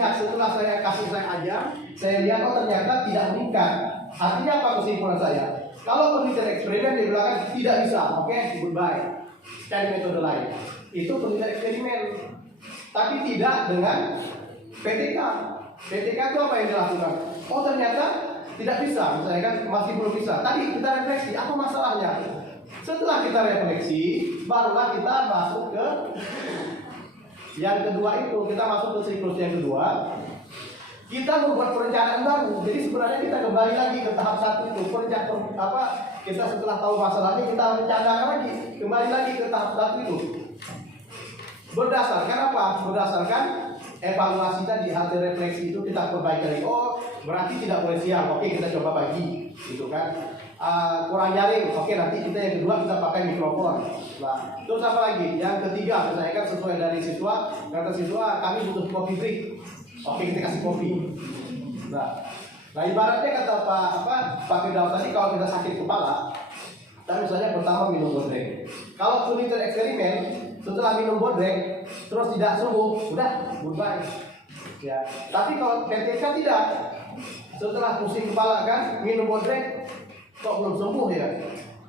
lihat setelah saya ajar, saya lihat oh ternyata tidak meningkat. Artinya apa kesimpulan saya? Kalau penelitian eksperimen di belakang tidak bisa, oke, goodbye. Cari metode lain. Itu penelitian eksperimen. Tapi tidak dengan PTK. PTK itu apa yang dilakukan? Oh ternyata tidak bisa, misalnya kan masih belum bisa. Tadi kita refleksi, apa masalahnya? Setelah kita refleksi, barulah kita masuk ke yang kedua itu. Kita masuk ke siklus yang kedua. Kita membuat perencanaan baru. Jadi sebenarnya kita kembali lagi ke tahap satu itu. Kita setelah tahu masalahnya kita rencanakan lagi. Kembali lagi ke tahap satu itu. Berdasarkan apa? Berdasarkan evaluasi tadi, hasil refleksi itu kita perbaiki lagi. Oh, berarti tidak boleh siang. Oke, kita coba pagi, gitu kan? Kurang nyaring. Oke, nanti kita yang kedua kita pakai mikrofon. Nah, terus apa lagi? Yang ketiga, misalnya kan sesuai dari siswa, kata siswa kami butuh coffee break. Oke, kita kasih kopi. Nah ibaratnya kata Pak Firdaus tadi, kalau kita sakit kepala, kita misalnya pertama minum bodrek. Kalau penelitian eksperimen setelah minum bodrek terus tidak sembuh, udah goodbye. Ya. Tapi kalau PTK tidak, setelah pusing kepala kan minum bodrek kok belum sembuh ya.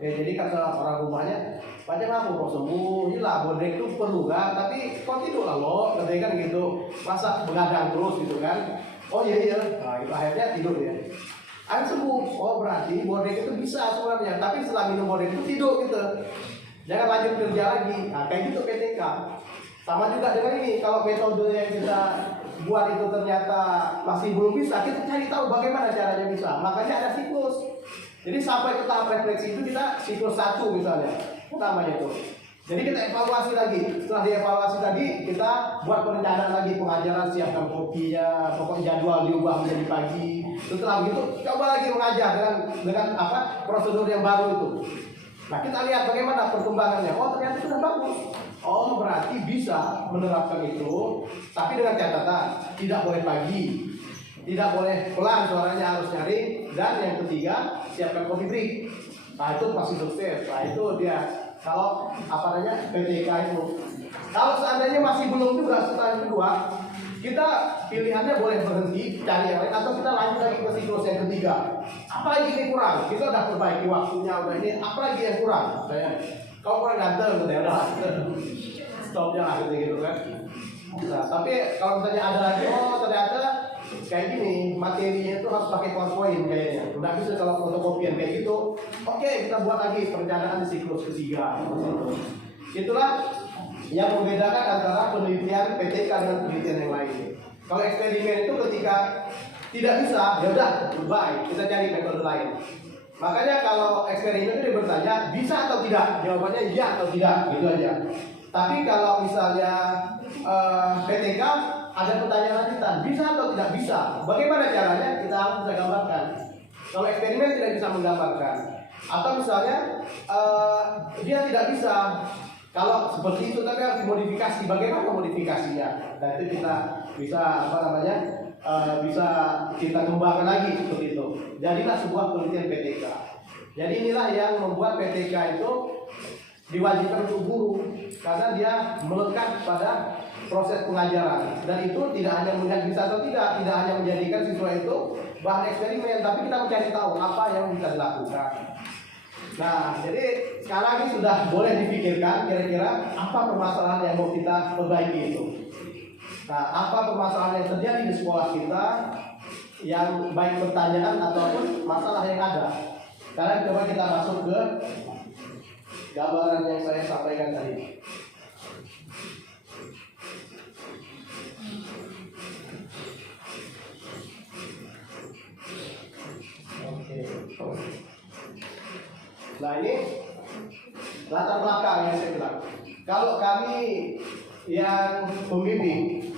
Jadi kata orang rumahnya, padahal aku kok sembuh, lah bodrek itu perlu kan, tapi kok tidur lah lo, katanya kan gitu, masa begadang terus gitu kan. Oh iya, nah itu akhirnya tidur ya. Akhirnya sembuh. Oh berarti bodrek itu bisa sebenarnya, tapi setelah minum bodrek itu tidur gitu. Jangan lanjut kerja lagi. Nah kayak gitu PTK. Sama juga dengan ini, kalau metode yang kita buat itu ternyata masih belum bisa, kita cari tahu bagaimana caranya bisa. Makanya ada siklus. Jadi sampai ke tahap refleksi itu kita siklus 1 misalnya, namanya itu. Jadi kita evaluasi lagi. Setelah dievaluasi tadi, kita buat perencanaan lagi pengajaran, siapkan kopinya, pokoknya jadwal diubah menjadi pagi. Setelah begitu, coba lagi mengajar dengan prosedur yang baru itu. Nah kita lihat bagaimana perkembangannya. Oh ternyata sudah bagus. Oh berarti bisa menerapkan itu, tapi dengan catatan tidak boleh pagi. Tidak boleh pelan, suaranya harus nyaring. Dan yang ketiga, siapkan coffee break. Nah itu pasti sukses. Nah itu dia. Kalau PTK itu. Kalau seandainya masih belum juga setelah yang kedua, kita pilihannya boleh berhenti, cari yang lain, atau kita lanjut lagi ke siklus yang ketiga. Apalagi ini kurang, kita udah perbaiki waktunya, udah ini, apalagi yang kurang. Kau kurang ganteng, udah stopnya lah gitu kan. Nah, tapi kalau misalnya ada lagi, oh ternyata kayak gini, materinya itu harus pakai PowerPoint kayaknya. Udah bisa kalau fotokopian kayak gitu. Oke, kita buat lagi perencanaan di siklus ketiga. Itulah yang membedakan antara penelitian PTK dan penelitian yang lain. Kalau eksperimen itu ketika tidak bisa, ya udah, goodbye, kita cari metode lain. Makanya kalau eksperimen itu dia bertanya, bisa atau tidak? Jawabannya iya atau tidak, gitu aja. Tapi kalau misalnya PTK ada pertanyaan lanjutan, bisa atau tidak bisa? Bagaimana caranya? Kita harus bisa gambarkan. Kalau eksperimen tidak bisa menggambarkan, atau misalnya dia tidak bisa. Kalau seperti itu tapi harus dimodifikasi. Bagaimana modifikasinya? Nah itu kita bisa bisa kita kembangkan lagi seperti itu. Jadilah sebuah penelitian PTK. Jadi inilah yang membuat PTK itu diwajibkan untuk guru, karena dia melekat pada proses pengajaran. Dan itu tidak hanya melihat bisa atau tidak hanya menjadikan siswa itu bahan eksperimen, tapi kita mencari tahu apa yang bisa dilakukan. Nah, jadi sekarang ini sudah boleh dipikirkan kira-kira apa permasalahan yang mau kita perbaiki itu. Nah, apa permasalahan yang terjadi di sekolah kita yang baik pertanyaan ataupun masalah yang ada. Sekarang coba kita masuk ke gambaran yang saya sampaikan tadi. Nah ini latar belakang yang saya bilang. Kalau kami yang pembimbing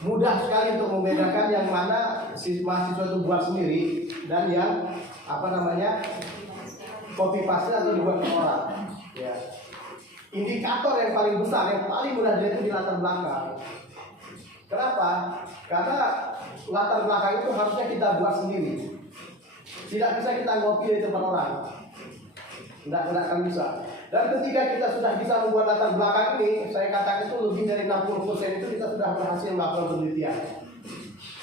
mudah sekali untuk membedakan yang mana mahasiswa itu buat sendiri dan yang copy paste atau dibuat oleh orang. Ya. Indikator yang paling besar, yang paling mudah dilihat di latar belakang. Kenapa? Karena latar belakang itu harusnya kita buat sendiri. Tidak bisa kita ngopi dari tempat orang. Tidak akan bisa. Dan ketika kita sudah bisa membuat latar belakang ini, saya katakan itu lebih dari 60% itu kita sudah berhasil melakukan penelitian.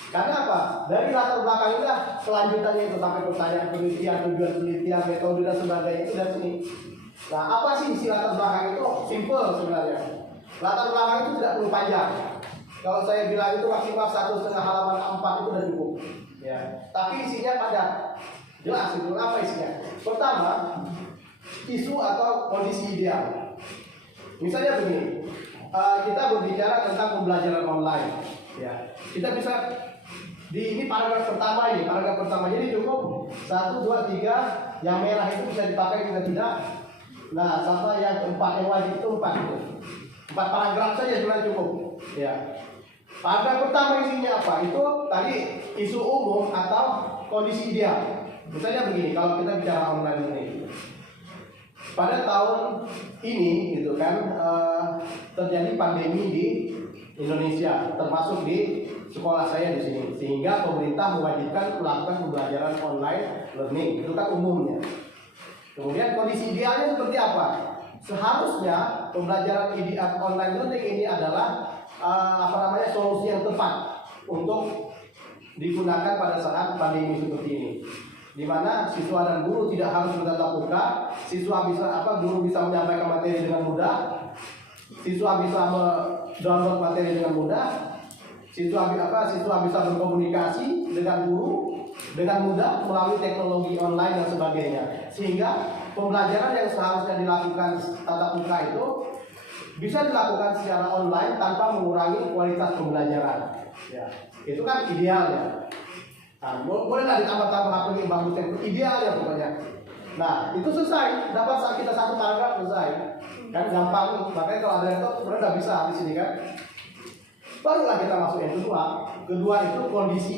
Karena apa? Dari latar belakang inilah kelanjutannya itu sampai pertanyaan penelitian, tujuan penelitian, metode dan sebagainya itu dari sini. Nah, apa sih isi latar belakang itu? Simple sebenarnya. Latar belakang itu tidak perlu panjang. Kalau saya bilang itu maksimal 1,5 halaman A4 itu sudah cukup. Ya. Tapi isinya padat. Jelas itu apa isinya? Pertama, isu atau kondisi ideal. Misalnya begini, kita berbicara tentang pembelajaran online. Ya, kita bisa ini paragraf pertama ini, paragraf pertama. Jadi cukup 1, 2, 3, yang merah itu bisa dipakai kita tidak. Nah, sampai yang keempat yang wajib itu 4 itu. 4 paragraf saja sudah cukup. Ya. Paragraf pertama isinya apa? Itu tadi isu umum atau kondisi ideal. Misalnya begini, kalau kita bicara online ini, pada tahun ini gitu kan terjadi pandemi di Indonesia, termasuk di sekolah saya di sini, sehingga pemerintah mewajibkan melakukan pembelajaran online learning, itu kan umumnya. Kemudian kondisi idealnya seperti apa? Seharusnya pembelajaran online learning ini adalah solusi yang tepat untuk digunakan pada saat pandemi seperti ini, di mana siswa dan guru tidak harus bertatap muka, guru bisa menyampaikan materi dengan mudah, siswa bisa mendownload materi dengan mudah, siswa bisa berkomunikasi dengan guru dengan mudah melalui teknologi online dan sebagainya, sehingga pembelajaran yang seharusnya dilakukan tatap muka itu bisa dilakukan secara online tanpa mengurangi kualitas pembelajaran. Ya, itu kan idealnya. Nah, bolehlah ditambah-tambah apa yang bagus yang idealnya pokoknya. Nah, itu selesai. Dapat saat kita 1 paragraf selesai. Kan gampang nih. Makanya kalau ada laptop sebenarnya nggak bisa di sini kan. Barulah kita masuk yang kedua. Kedua itu kondisi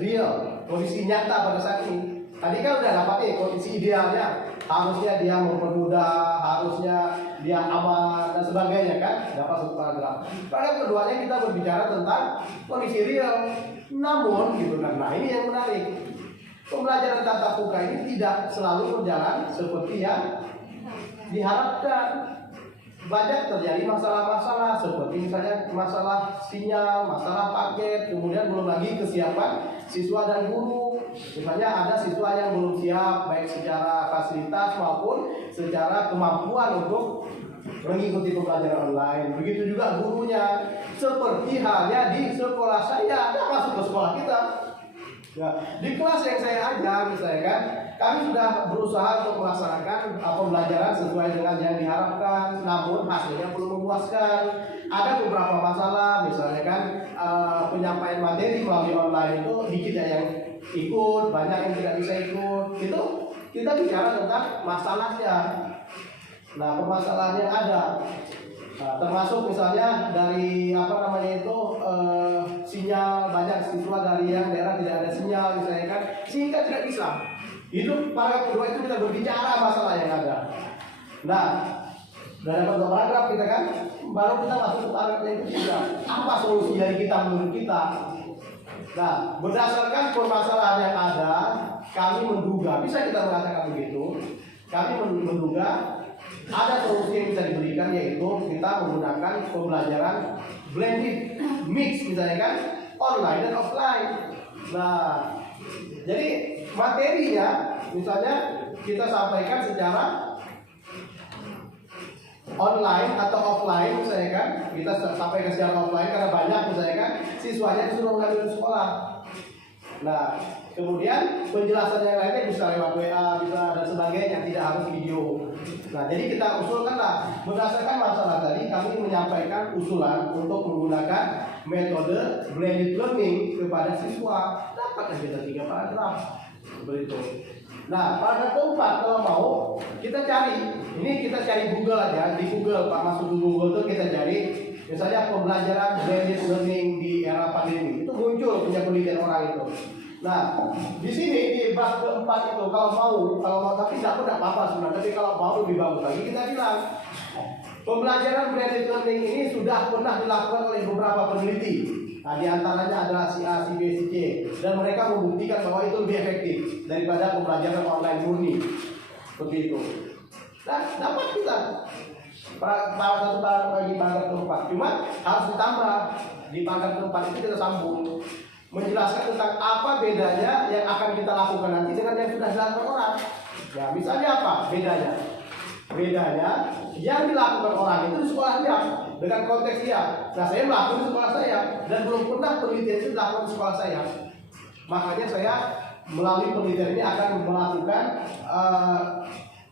real, kondisi nyata pada saat ini. Tadi kan udah dapat nih kondisi idealnya. Harusnya dia mempermudah, harusnya dia aman dan sebagainya kan. Dapat 1 paragraf. Paragraf keduanya kita berbicara tentang kondisi real. Namun gitu kan. Nah, ini yang menarik. Pembelajaran tatap muka ini tidak selalu berjalan seperti yang diharapkan. Banyak terjadi masalah-masalah seperti misalnya masalah sinyal, masalah paket, kemudian belum lagi kesiapan siswa dan guru. Misalnya ada siswa yang belum siap baik secara fasilitas maupun secara kemampuan untuk mengikuti pembelajaran online. Begitu juga gurunya. Seperti halnya di sekolah saya, Anda masuk ke sekolah kita. Ya, di kelas yang saya ajar misalnya kan, kami sudah berusaha untuk melaksanakan pembelajaran sesuai dengan yang diharapkan, namun hasilnya belum memuaskan. Ada beberapa masalah, misalnya kan penyampaian materi melalui online itu dikit ya yang ikut, banyak yang tidak bisa ikut. Itu kita bicara tentang masalahnya. Nah, permasalahan yang ada, termasuk misalnya dari sinyal, banyak siswa dari yang daerah tidak ada sinyal misalnya kan, sehingga tidak bisa. Itu paragraf kedua itu kita berbicara masalah yang ada. Nah, sudah dapat 2 paragraf kita kan, baru kita masuk ke paragraf yang ketiga. Apa solusi dari kita menurut kita? Nah, berdasarkan permasalahan yang ada, kami menduga, bisa kita mengatakan begitu, kami menduga ada solusi yang bisa diberikan, yaitu kita menggunakan pembelajaran blended mix misalnya kan, online dan offline. Nah, jadi materinya misalnya kita sampaikan secara online atau offline misalnya kan, kita sampaikan secara offline karena banyak misalnya kan siswanya disuruh mengambil di sekolah. Nah, kemudian penjelasan yang lainnya bisa lewat WA, bisa dan sebagainya, tidak harus video. Nah, jadi kita usulkanlah berdasarkan masalah tadi, kami menyampaikan usulan untuk menggunakan metode blended learning kepada siswa. Dapatlah kita 3 paragraf seperti itu. Nah, paragraf keempat kalau mau kita cari, ini kita cari Google aja, di Google Pak, masuk ke Google tuh kita cari misalnya pembelajaran blended learning di era pandemi, itu muncul punya penelitian orang itu. Nah, di sini di bab keempat itu kalau mau tapi tidak apa-apa sebenarnya, tapi kalau mau lebih bagus lagi kita bilang pembelajaran blended learning ini sudah pernah dilakukan oleh beberapa peneliti. Nah, di antaranya adalah si A, si B, si C, dan mereka membuktikan bahwa itu lebih efektif daripada pembelajaran online murni. Seperti itu. Dan dapat kita para satu bagi pangkat keempat. Cuma harus ditambah di pangkat keempat itu kita sambung menjelaskan tentang apa bedanya yang akan kita lakukan nanti dengan yang sudah dilakukan orang. Ya, misalnya apa bedanya? Bedanya yang dilakukan orang itu di sekolah dia dengan konteks dia. Nah, saya melakukan di sekolah saya dan belum pernah penelitian itu dilakukan di sekolah saya. Makanya saya melalui penelitian ini akan melakukan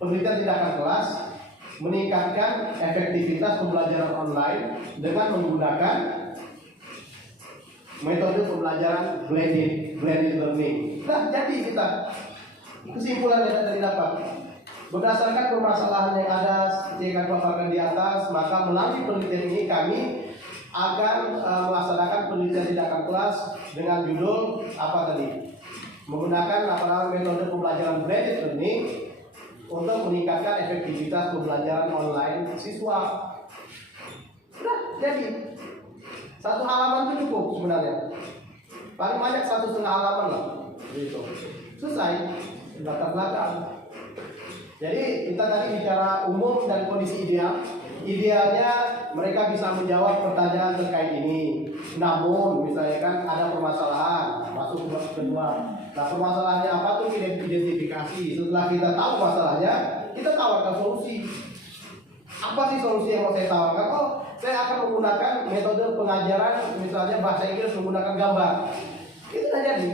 penelitian tindakan kelas, meningkatkan efektivitas pembelajaran online dengan menggunakan metode pembelajaran blended learning. Nah, jadi kita kesimpulan yang tadi dapat berdasarkan permasalahan yang ada yang kami paparkan di atas, maka melalui penelitian ini kami akan melaksanakan penelitian tindakan kelas dengan judul apa tadi? Menggunakan metode pembelajaran blended learning untuk meningkatkan efektivitas pembelajaran online siswa. Nah, jadi satu halaman itu cukup sebenarnya. Paling banyak 1,5 halaman lah. Gitu. Selesai. Latar belakang. Jadi kita tadi bicara umum dan kondisi ideal. Idealnya mereka bisa menjawab pertanyaan terkait ini. Namun misalnya kan ada permasalahan masuk ke kedua. Nah, permasalahannya apa tuh identifikasi. Setelah kita tahu masalahnya, kita tawarkan solusi. Apa sih solusi yang mau saya tawarkan? Oh, saya akan menggunakan metode pengajaran, misalnya bahasa Inggris menggunakan gambar. Itu sudah jadi.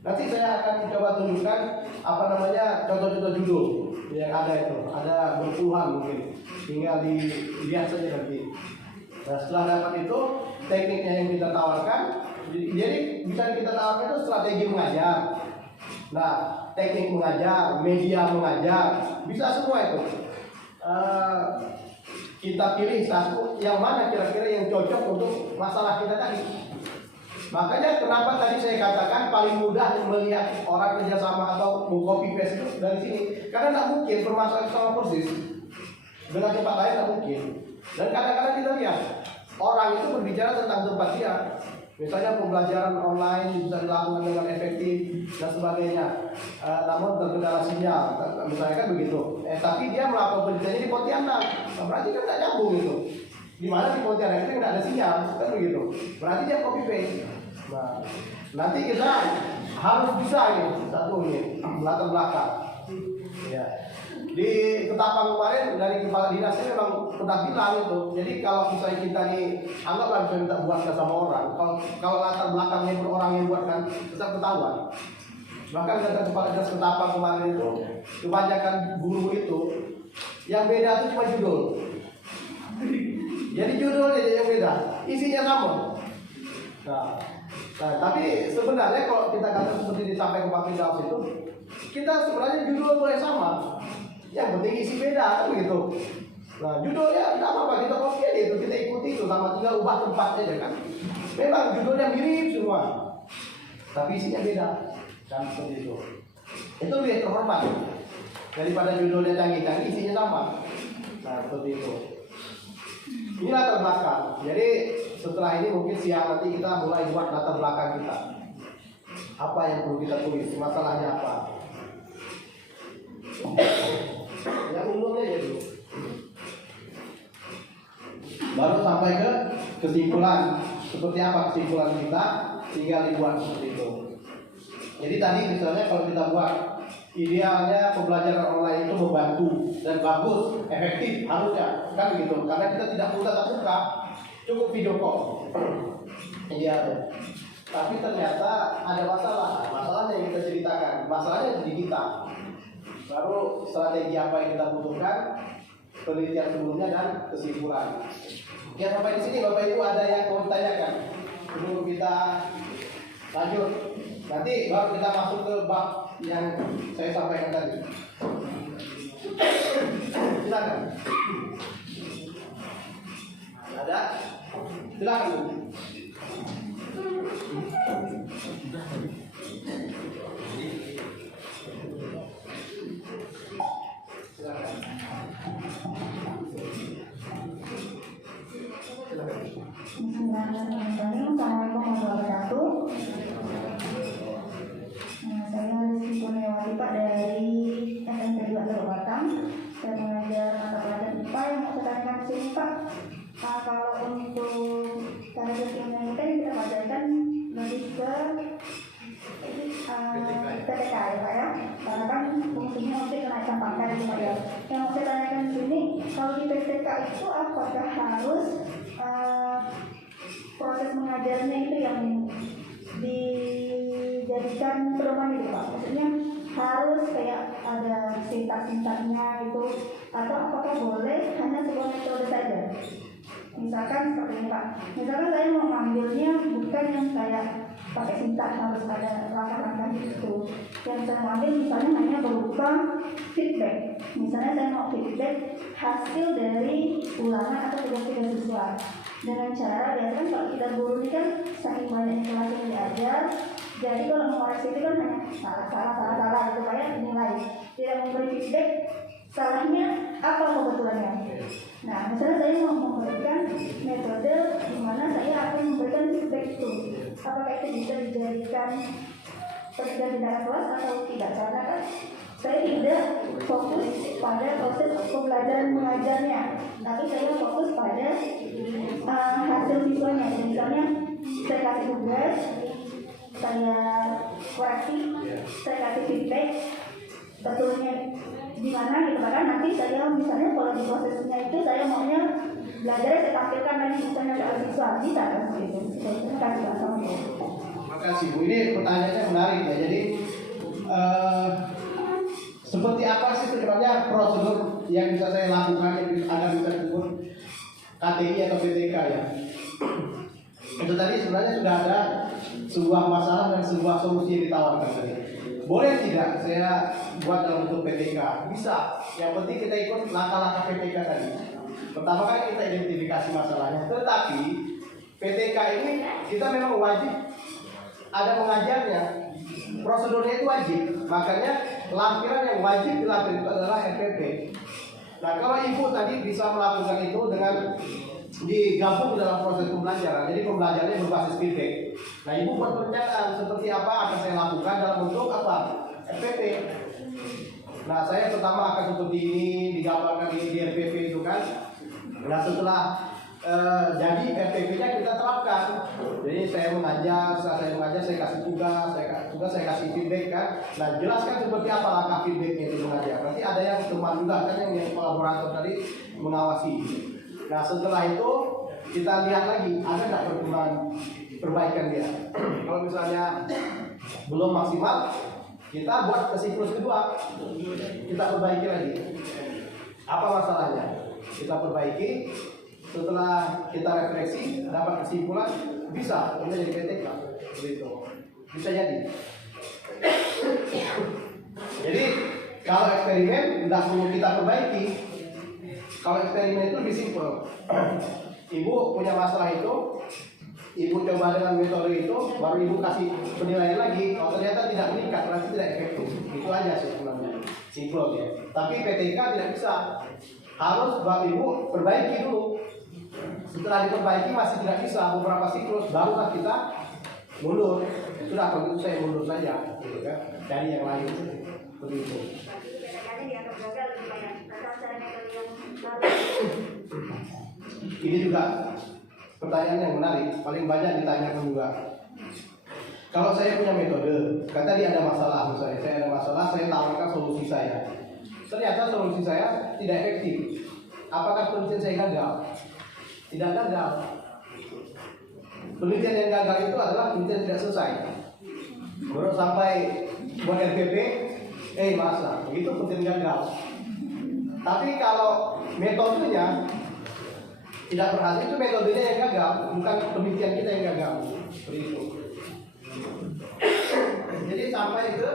Nanti saya akan coba tunjukkan contoh-contoh judul yang ada itu. Ada berpuluhan mungkin. Tinggal dilihat saja nanti. Nah, setelah dapat itu tekniknya yang kita tawarkan. Jadi bisa kita tawarkan itu strategi mengajar. Nah, teknik mengajar, media mengajar, bisa semua itu. Kita pilih satu yang mana kira-kira yang cocok untuk masalah kita tadi. Makanya kenapa tadi saya katakan paling mudah melihat orang kerjasama atau copy paste itu dari sini. Karena tidak mungkin permasalahan sama persis dengan tempat lain, tidak mungkin. Dan kadang-kadang kita lihat orang itu berbicara tentang tempat dia. Misalnya pembelajaran online bisa dilakukan dengan efektif dan sebagainya. Namun terkendala sinyal, misalnya kan begitu. Tapi dia melakukan penelitiannya di Pontianak, berarti kan tidak nyambung itu. Di mana di Pontianak itu tidak ada sinyal, kan begitu. Berarti dia copy paste. Nah, nanti kita harus bisa ini satu ini latar belakang. Ya. Di Ketapang kemarin dari kepala dinasnya memang pernah bilang itu. Jadi kalau misalnya kita nih anggaplah bisa minta buatkan sama orang, kalau latar belakangnya orang yang buatkan tetap ketahuan. Bahkan kata kepala dinas Ketapang kemarin itu kebanyakan guru itu yang beda itu cuma judul. Jadi judulnya yang beda, isinya sama. Nah, tapi sebenarnya kalau kita kata seperti disampaikan Pak Firdaus itu, kita sebenarnya judul boleh sama. Yang penting isi beda kan begitu. Nah, judulnya tidak apa-apa, kita copy aja itu, kita ikuti itu sama, tinggal ubah tempatnya aja kan. Memang judulnya mirip semua, tapi isinya beda. Kan seperti itu. Itu lebih terhormat daripada judulnya canggih-canggih, isinya sama. Nah, seperti itu. Ini latar belakang. Jadi setelah ini mungkin siang nanti kita mulai buat latar belakang kita. Apa yang perlu kita tulis, masalahnya apa. Yang umumnya ya dulu. Baru sampai ke kesimpulan. Seperti apa kesimpulan kita, tinggal dibuat seperti itu. Jadi tadi misalnya kalau kita buat, idealnya pembelajaran online itu membantu dan bagus, efektif harusnya kan begitu. Karena kita tidak perlu tatap muka, cukup video call. Iya. Tapi ternyata ada masalah. Masalahnya yang kita ceritakan, masalahnya di kita. Baru strategi apa yang kita butuhkan, penelitian sebelumnya dan kesimpulan. Ya sampai di sini Bapak Ibu ada yang mau ditanyakan sebelum kita lanjut. Nanti baru kita masuk ke bab yang saya sampaikan tadi. Silakan. Ada? Silakan. Assalamualaikum warahmatullahi wabarakatuh. Saya Rizky Kurniawati Pak dari SMP 2 Teluk Batam. Saya mengajar ya Pak ya, karena kan fungsinya untuk kenaikan pangkat gitu Pak ya. Yang mau saya tanyakan di sini, kalau di PTK itu apakah harus proses mengajarnya itu yang dijadikan pedoman gitu Pak? Maksudnya harus kayak ada sintak-sintaknya itu, atau apakah boleh hanya sebuah metode saja? Misalkan seperti ini Pak, misalkan saya mau ngambilnya bukan yang kayak pakai sintak harus ada langkah-langkah gitu. Yang saya mau ambil misalnya hanya berupa feedback. Misalnya saya mau feedback hasil dari ulangan atau tugas-tugas siswa. Dengan cara biasanya kalau kita guru ini kan saking banyak kelas yang diajar, jadi kalau mengoreksi itu kan hanya salah itu kayak nilai. Tidak memberi feedback salahnya apa kebetulannya. Nah, misalnya saya mau memberikan metode di mana saya akan memberikan feedback itu. Apakah itu bisa dijadikan pekerjaan di dalam kelas atau tidak? Karena kan saya tidak fokus pada proses pembelajaran mengajarnya, tapi saya fokus pada hasil siswanya. Jadi misalnya saya kasih tugas, saya koreksi, saya kasih feedback, betulnya di mana gitu kan. Nanti saya misalnya kalau di prosesnya itu saya maunya belajar saya tampilkan lagi misalnya ke siswa, bisa kan gitu. Terima kasih Pak. Terima kasih Bu. Ini pertanyaannya menarik ya. Jadi seperti apa sih sebenarnya prosedur yang bisa saya lakukan agar bisa disebut KTI atau PTK ya? Itu tadi sebenarnya sudah ada sebuah masalah dan sebuah solusi yang ditawarkan tadi. Boleh tidak saya buat dalam bentuk PTK? Bisa. Yang penting kita ikut langkah-langkah PTK tadi. Pertama kan kita identifikasi masalahnya. Tetapi PTK ini kita memang wajib ada mengajarnya. Prosedurnya itu wajib. Makanya lampiran yang wajib dilampirkan itu adalah RPP. Nah, kalau ibu tadi bisa melakukan itu dengan digabung dalam proses pembelajaran, jadi pembelajarannya berbasis feedback. Nah, ibu buat perencanaan seperti apa akan saya lakukan dalam bentuk apa? RPP. Nah, saya pertama akan seperti ini digambarkan di RPP itu kan. Nah, setelah jadi RPP-nya kita terapkan. Jadi saya mengajar, saya kasih tugas, saya kasih feedback kan. Nah, jelaskan seperti apa langkah feedbacknya itu mengajar. Nanti ada yang teman juga kan yang kolaborator tadi mengawasi. Nah, setelah itu kita lihat lagi ada nggak perkembangan perbaikan dia. Kalau misalnya belum maksimal, kita buat ke siklus kedua, kita perbaiki lagi. Apa masalahnya? Kita perbaiki. Setelah kita refleksi, dapat kesimpulan, bisa kita jadi PTK, begitu. Bisa jadi. Jadi kalau eksperimen tidak perlu kita perbaiki. Kalau eksperimen itu lebih simpel. Ibu punya masalah itu, ibu coba dengan metode itu, baru ibu kasih penilaian lagi. Kalau ternyata tidak meningkat, berarti tidak efektif. Itu aja sih sebenarnya, simpel ya. Tapi PTK tidak bisa. Harus buat ibu perbaiki dulu. Setelah diperbaiki masih tidak bisa beberapa siklus, barulah kita mundur. Sudah kalau itu saya mundur saja, gitu kan? Dari yang lain seperti itu. Ini juga pertanyaan yang menarik, paling banyak ditanyakan juga. Kalau saya punya metode, kan tadi ada masalah, misalnya saya ada masalah, saya tawarkan solusi saya. Ternyata solusi saya tidak efektif. Apakah penelitian saya gagal? Tidak gagal. Penelitian yang gagal itu adalah penelitian tidak selesai. Baru sampai buat RPP, masa begitu penelitian gagal. Tapi kalau metodenya tidak berhasil, itu metodenya yang gagal, bukan penelitian kita yang gagal. Seperti itu. Jadi sampai ke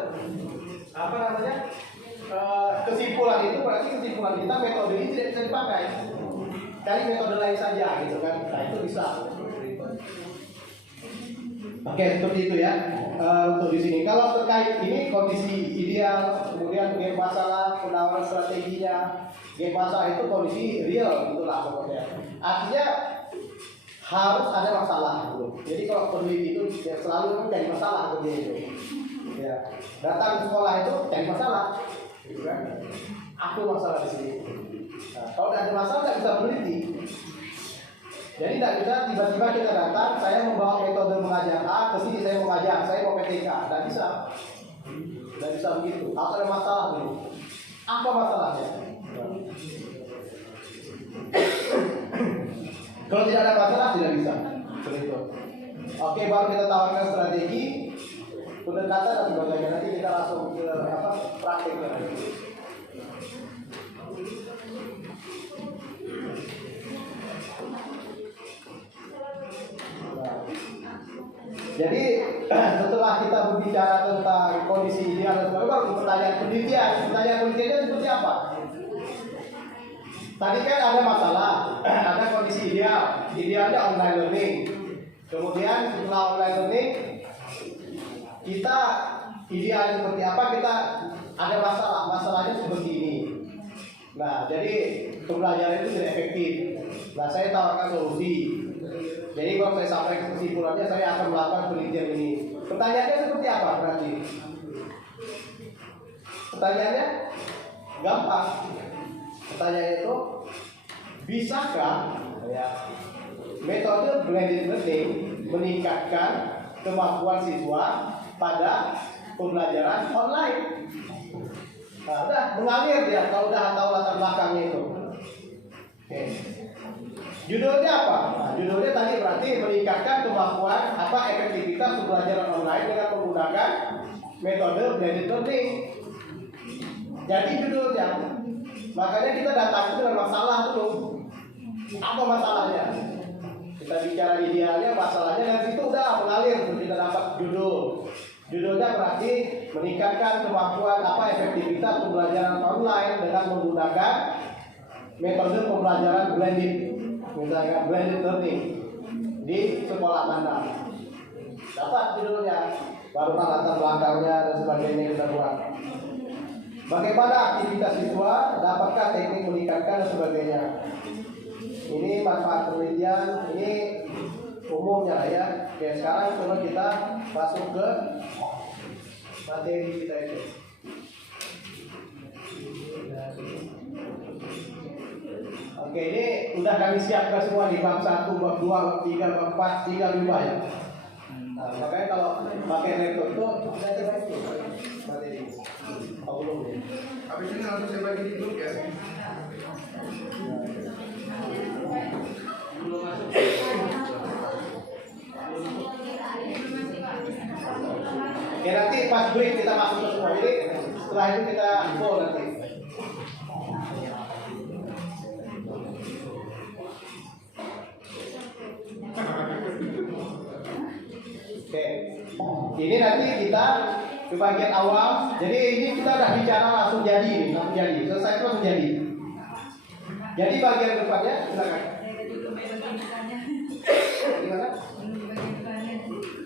kesimpulan itu berarti kesimpulan kita metode ini tidak bisa dipakai. Cari metode lain saja gitu kan. Nah, itu bisa. Oke, seperti itu ya. Untuk di sini kalau terkait ini kondisi ideal, kemudian game masalah, penawaran strateginya, game masalah itu kondisi real gitulah pokoknya. Artinya harus ada masalah gitu. Jadi kalau peneliti itu selalu mencari masalah begitu. Ya, datang ke sekolah itu cari masalah, gitu kan? Aku masalah di sini. Nah, kalau tidak ada masalah tidak bisa meneliti. Jadi tidak bisa tiba-tiba kita datang, saya membawa metode mengajar A, ke sini saya mengajar, saya mau PTK, tidak bisa. Tidak bisa begitu. Harus ada masalah dulu. Apa masalahnya? Kalau tidak ada masalah tidak bisa. Seperti itu. Oke, baru kita tawarkan strategi pendekatan dan sebagainya. Nanti kita langsung ke praktiknya. Jadi setelah kita berbicara tentang kondisi ideal dan sebagainya, baru pertanyaan penelitian. Pertanyaan penelitiannya seperti apa? Tadi kan ada masalah, ada kondisi ideal. Idealnya online learning. Kemudian setelah online learning, kita ideal seperti apa? Kita ada masalah. Masalahnya seperti ini. Nah, jadi pembelajaran itu tidak efektif. Nah, saya tawarkan solusi. Jadi kalau saya sampaikan kesimpulannya, saya akan melakukan penelitian ini. Pertanyaannya seperti apa berarti? Pertanyaannya gampang. Pertanyaan itu, bisakah metode blended learning meningkatkan kemampuan siswa pada pembelajaran online? Nah, udah mengalir dia kalau udah tahu latar belakangnya itu. Oke. Judulnya apa? Nah, judulnya tadi berarti meningkatkan kemampuan efektivitas pembelajaran online dengan menggunakan metode blended learning. Jadi judulnya, makanya kita datang dengan masalah dulu. Apa masalahnya? Kita bicara idealnya, masalahnya, dan situ udah mengalir. Kita dapat judul. Judulnya berarti meningkatkan kemampuan efektivitas pembelajaran online dengan menggunakan metode pembelajaran blended. Misalnya blended learning di sekolah mana. Dapat judulnya, baru latar belakangnya dan sebagainya kita buat. Bagaimana aktivitas siswa, dapatkah teknik meningkatkan dan sebagainya. Ini manfaat penelitian, ini umumnya ya. Oke, sekarang coba kita masuk ke materi kita itu. Oke, ini udah kami siapkan semua di bab 1, bab 2, bab 3, bab 4, tinggal 5 ya. Nah, makanya kalau pakai laptop itu kita coba itu materi. Oh, belum ya. Habis ini langsung saya bagi di grup ya. Oke, nanti pas break kita masuk ke semua. Jadi setelah itu kita full nanti. Oke, ini nanti kita ke bagian awal. Jadi ini kita udah bicara langsung jadi, selesai itu langsung jadi. Jadi bagian depannya silakan. Gimana?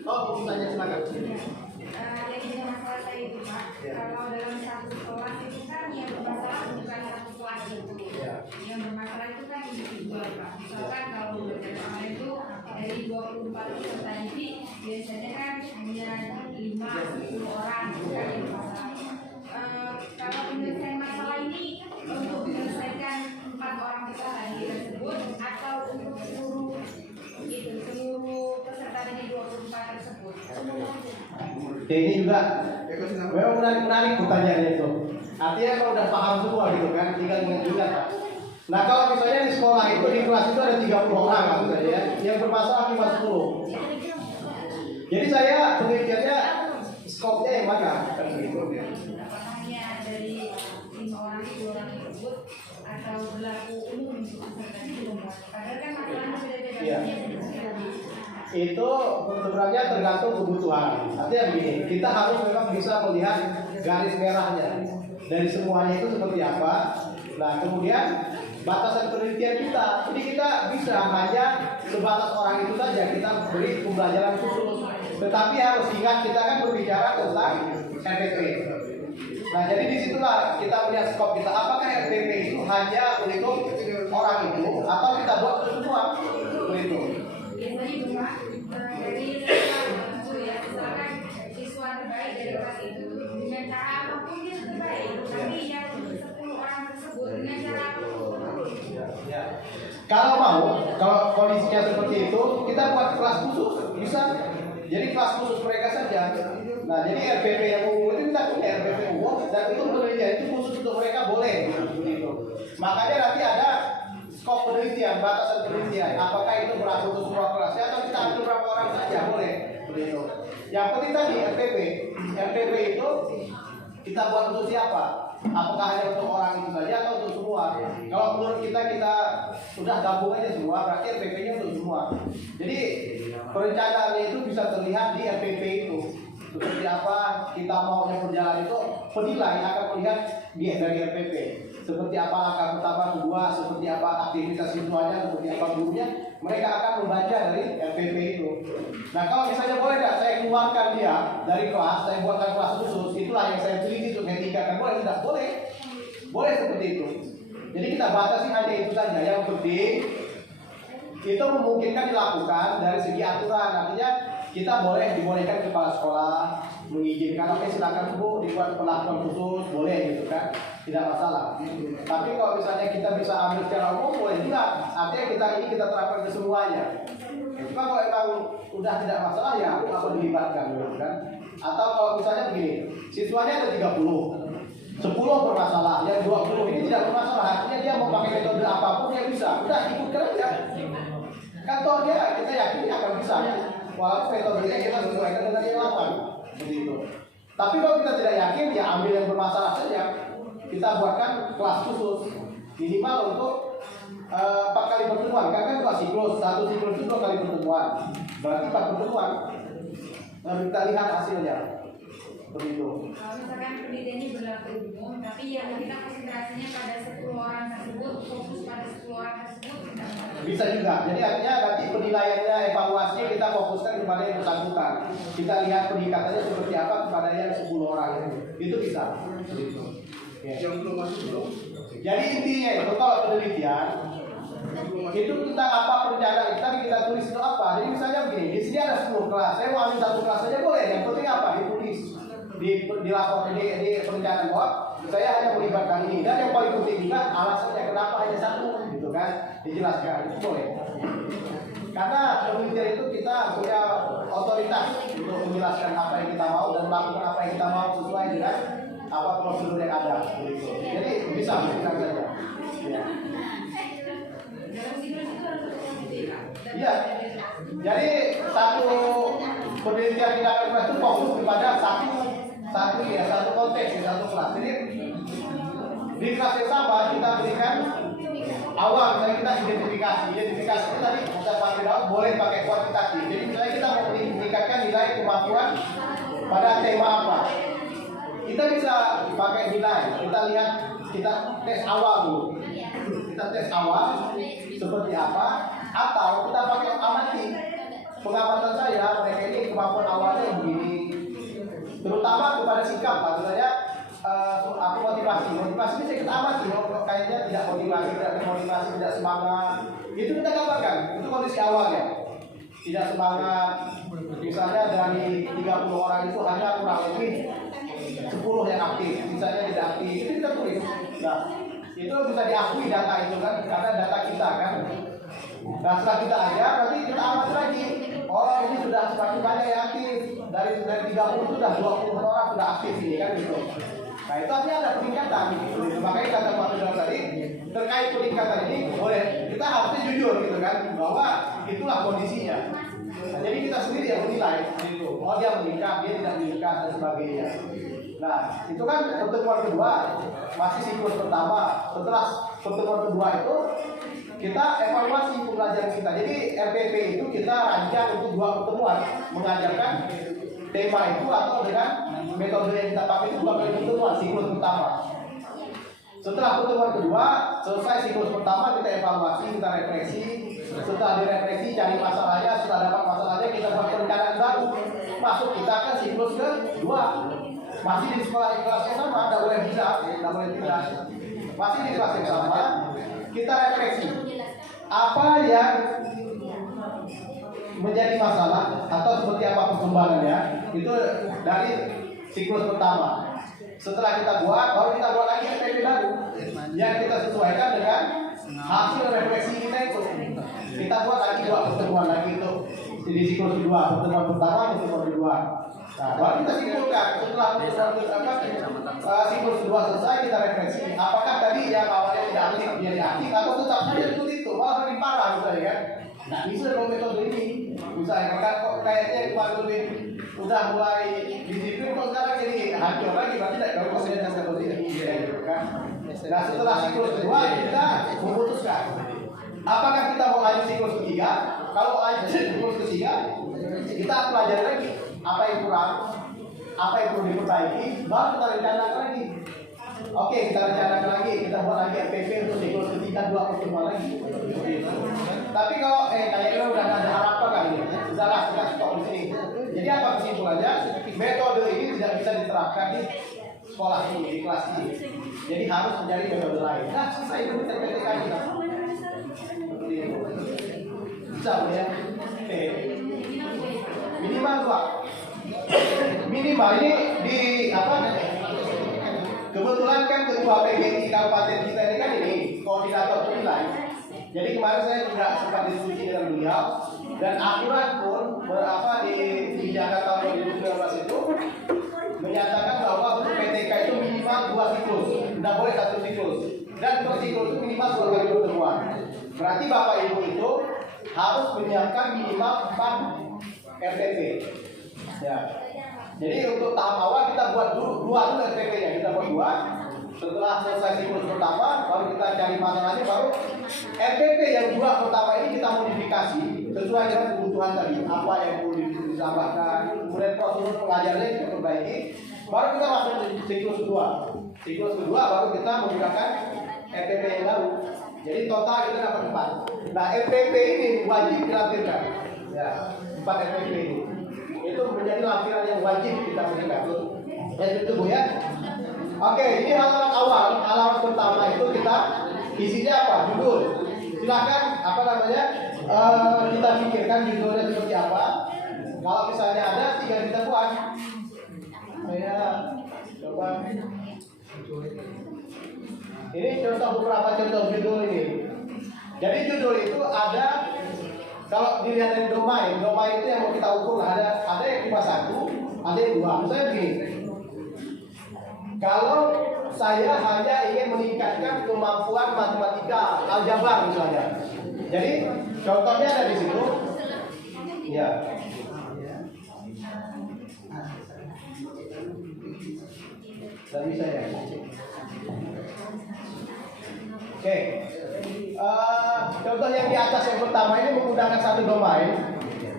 Oh, tanya silakan. Jadi masalah saya itu Pak, kalau dalam satu sekolah itu kan yang bermasalah bukan satu kelas itu. Yang bermasalah itu kan individual Pak. Misalkan kalau belajar online itu dari 24 peserta didik biasanya kan hanya 5-10 orang kan yang bermasalah. Kalau penyelesaian masalah ini untuk menyelesaikan 4 orang peserta didik tersebut atau untuk seluruh peserta didik 24 tersebut. Oke, ini juga memang menarik pertanyaannya itu. Artinya kalau udah paham semua gitu kan, tinggal mengajukan Pak. Nah, kalau misalnya di sekolah itu, di kelas itu ada 30 orang kan, ya, yang bermasalah cuma 10. Jadi saya penelitiannya skopnya yang mana? Kan begitu. Apakahnya dari 5 orang itu 2 orang tersebut atau berlaku umum untuk peserta didik? Padahal kan masalahnya beda-beda. Iya. Itu sebenarnya tergantung kebutuhan. Artinya begini, kita harus memang bisa melihat garis merahnya dari semuanya itu seperti apa. Nah, kemudian batasan penelitian kita. Jadi kita bisa hanya sebatas orang itu saja, kita beri pembelajaran khusus. Tetapi harus ingat kita kan berbicara tentang RPP. Nah, jadi disitulah kita melihat skop kita. Apakah RPP itu hanya untuk orang itu atau kita buat untuk semua? Begitu. Biasanya itu Pak, dari siswa ya, misalkan siswa terbaik dari kelas itu dengan cara apapun dia terbaik, tapi yang 10 orang tersebut dengan cara apapun. Ya. Kalau kondisinya seperti itu, kita buat kelas khusus bisa. Jadi kelas khusus mereka saja. Nah, jadi RPP yang umum itu kita punya RPP dan itu penelitian itu khusus untuk mereka boleh begitu. Makanya nanti ada skop penelitian, batasan penelitian. Apakah itu berlaku untuk semua kelas atau kita ambil berapa orang saja boleh begitu. Yang penting tadi RPP itu kita buat untuk siapa? Apakah hanya untuk orang itu saja atau untuk semua? Kalau menurut kita sudah gabung aja semua, berarti RPP-nya untuk semua. Jadi perencanaannya itu bisa terlihat di RPP itu. Seperti apa kita maunya berjalan itu, penilai akan melihat dari RPP. Seperti apa langkah pertama, kedua, seperti apa aktivitas siswanya, seperti apa gurunya, mereka akan membaca dari RPP itu. Nah kalau misalnya boleh nggak saya keluarkan dia dari kelas, saya buatkan kelas khusus, itulah yang saya teliti untuk meningkatkan, boleh tidak? Boleh, boleh seperti itu. Jadi kita batasi hanya itu saja. Yang penting itu memungkinkan dilakukan dari segi aturan, artinya kita dibolehkan kepala sekolah mengizinkan, oke silakan Bu dibuat perlakuan khusus, boleh gitu kan, tidak masalah. Tapi kalau misalnya kita bisa ambil secara umum boleh juga, artinya kita terapkan ke semuanya. Cuma kalau emang udah tidak masalah ya apa dilibatkan gitu kan. Atau kalau misalnya begini, siswanya ada 30, 10 bermasalah, yang 20 ini tidak bermasalah, artinya dia mau pakai metode apapun dia bisa, udah ikutkan aja. Kan toh dia kita yakin dia akan bisa. Walaupun metodenya kita sesuaikan dengan yang lapan, begitu. Tapi kalau kita tidak yakin, ya ambil yang bermasalah saja. Kita buatkan kelas khusus minimal untuk 4 kali pertemuan. Karena kelas siklus, satu siklus itu 2 kali pertemuan, berarti 4 pertemuan. Nah, kita lihat hasilnya, begitu. Kalau misalkan penelitian ini berlaku umum, tapi yang kita konsentrasinya pada 10 orang tersebut, fokus pada 10 orang tersebut, bisa juga. Jadi artinya nanti penilaiannya, evaluasinya kita fokuskan kepada yang bersangkutan. Kita lihat peningkatannya seperti apa kepada yang 10 orang itu bisa. Ya. Yang belum masuk belum. Jadi intinya itu kalau penelitian itu tentang apa perencanaan tadi kita tulis itu apa. Jadi misalnya begini, di sini ada 10 kelas, saya mau ambil 1 kelas saja boleh. Yang penting apa? Ditulis di lapor di perencanaan bahwa saya hanya melibatkan ini, dan yang paling penting juga alasannya kenapa hanya 1 gitu kan, dijelaskan itu boleh. Karena penelitian itu kita punya otoritas untuk menjelaskan apa yang kita mau dan melakukan apa yang kita mau sesuai dengan apa prosedur yang ada gitu. Jadi bisa melakukan saja. Ya. dalam siklus itu harus positif. Iya. Jadi satu penelitian tindakan kelas itu fokus kepada satu konteks, satu kelas. Jadi di kelas yang sama kita berikan awal, misalnya kita identifikasi itu tadi kita pakai awal boleh pakai kuantitatif. Jadi misalnya kita mau meningkatkan nilai kemampuan pada tema apa, kita bisa pakai nilai. Kita lihat, kita tes awal dulu. Kita tes awal seperti apa, atau kita pakai amati. Pengamatan saya mereka ini kemampuan awalnya begini, terutama kepada sikap, misalnya aku motivasi bisa kita amati, kayaknya tidak motivasi, tidak semangat, itu kita gambarkan, itu kondisi awalnya, tidak semangat. Misalnya dari 30 orang itu hanya kurang lebih 10 yang aktif, sisanya tidak aktif, itu kita tulis. Nah, itu bisa diakui data itu kan, karena data kita kan. Nah setelah kita ajar, nanti kita amati lagi. Oh ini sudah semakin banyak yang aktif. Dari 30 itu sudah 20 orang sudah aktif ini kan gitu. Nah itu artinya ada peningkatan gitu. Makanya kata Pak Fidel tadi, terkait peningkatan ini boleh kita harusnya jujur gitu kan, bahwa itulah kondisinya. Nah, jadi kita sendiri yang menilai gitu. Oh dia meningkat, dia tidak meningkat dan sebagainya. Nah itu kan pertemuan kedua, masih siklus pertama. Setelah pertemuan kedua itu kita evaluasi pembelajaran kita. Jadi RPP itu kita rancang untuk 2 pertemuan, mengajarkan tema itu atau dengan metode yang kita pakai itu 2 kali pertemuan siklus pertama. Setelah pertemuan kedua selesai siklus pertama, kita evaluasi, kita refleksi. Setelah direfleksi cari masalahnya, setelah dapat masalahnya kita buat perencanaan baru. Masuk kita ke siklus kedua. Masih di sekolah kelas yang sama, tidak boleh bisa, tidak boleh tidak. Masih di kelas yang sama, kita refleksi apa yang menjadi masalah atau seperti apa perkembangannya itu dari siklus pertama. Setelah kita buat, baru kita buat lagi RPP baru yang kita sesuaikan dengan hasil refleksi kita itu. Kita buat lagi 2 pertemuan lagi itu di siklus kedua, pertemuan pertama, pertemuan kedua. Nah, baru kita simpulkan setelah siklus kedua selesai kita refleksi. Apakah tadi yang awalnya tidak aktif menjadi aktif atau tetap saja seperti itu, malah lebih parah misalnya kan? Nah, bisa dengan metode ini. Misalnya kan kok kayaknya kemarin lebih udah mulai disiplin kok sekarang jadi hancur lagi, berarti tidak kalau prosesnya seperti ini kan? Nah, setelah siklus kedua kita memutuskan apakah kita mau lanjut siklus ketiga. Kalau lanjut siklus ketiga, kita pelajari lagi apa yang kurang, apa yang perlu diperbaiki, baru kita rencanakan lagi. Oke, kita rencanakan lagi, kita buat lagi RPP untuk siklus ketiga 2 pertemuan lagi. Tapi kalau kayaknya udah nggak ada harapan kali ya, sudahlah kita stop di sini. Jadi apa kesimpulannya? Metode ini tidak bisa diterapkan di sekolah ini, di kelas ini. Jadi harus mencari metode lain. Nah, selesai itu kita PTK kita. Seperti itu. Bisa ya? Oke. Minimal 2. Minimal ini di apa? Kebetulan kan ketua PGI Kabupaten kita ini kan ini koordinator penilai. Jadi kemarin saya juga sempat diskusi dengan beliau dan aturan pun di Jakarta tahun 2019 itu menyatakan bahwa untuk PTK itu minimal 2 siklus, tidak boleh 1 siklus. Dan per siklus itu minimal 2 kali pertemuan. Berarti Bapak Ibu itu harus menyiapkan minimal 4 RPP. Ya. Jadi untuk tahap awal kita buat dulu 2 RPP-nya, kita buat 2. Setelah selesai siklus pertama, baru kita cari masalahnya, baru RPP yang 2 pertama ini kita modifikasi sesuai dengan kebutuhan tadi, apa yang perlu ditambahkan, kemudian prosedur pengajarannya kita perbaiki, baru kita masuk ke siklus kedua. Siklus kedua baru kita menggunakan RPP yang baru. Jadi total kita dapat 4. Nah, RPP ini wajib dilampirkan. Ya, 4 RPP ini. Itu menjadi lampiran yang wajib kita berikan. Ya, itu Bu ya. Oke, ini halaman awal, halaman pertama itu kita isinya apa? Judul. Silakan kita pikirkan judulnya seperti apa. Kalau misalnya ada, tinggal kita buat. Saya coba. Ini contoh beberapa contoh judul ini. Jadi judul itu ada, kalau dilihat dari domain itu yang mau kita ukur ada yang cuma 1, ada yang 2. Misalnya begini. Kalau saya hanya ingin meningkatkan kemampuan matematika aljabar misalnya. Jadi contohnya ada di situ. Ya. Dan bisa ya. Oke. Contoh yang di atas yang pertama ini menggunakan 1 domain.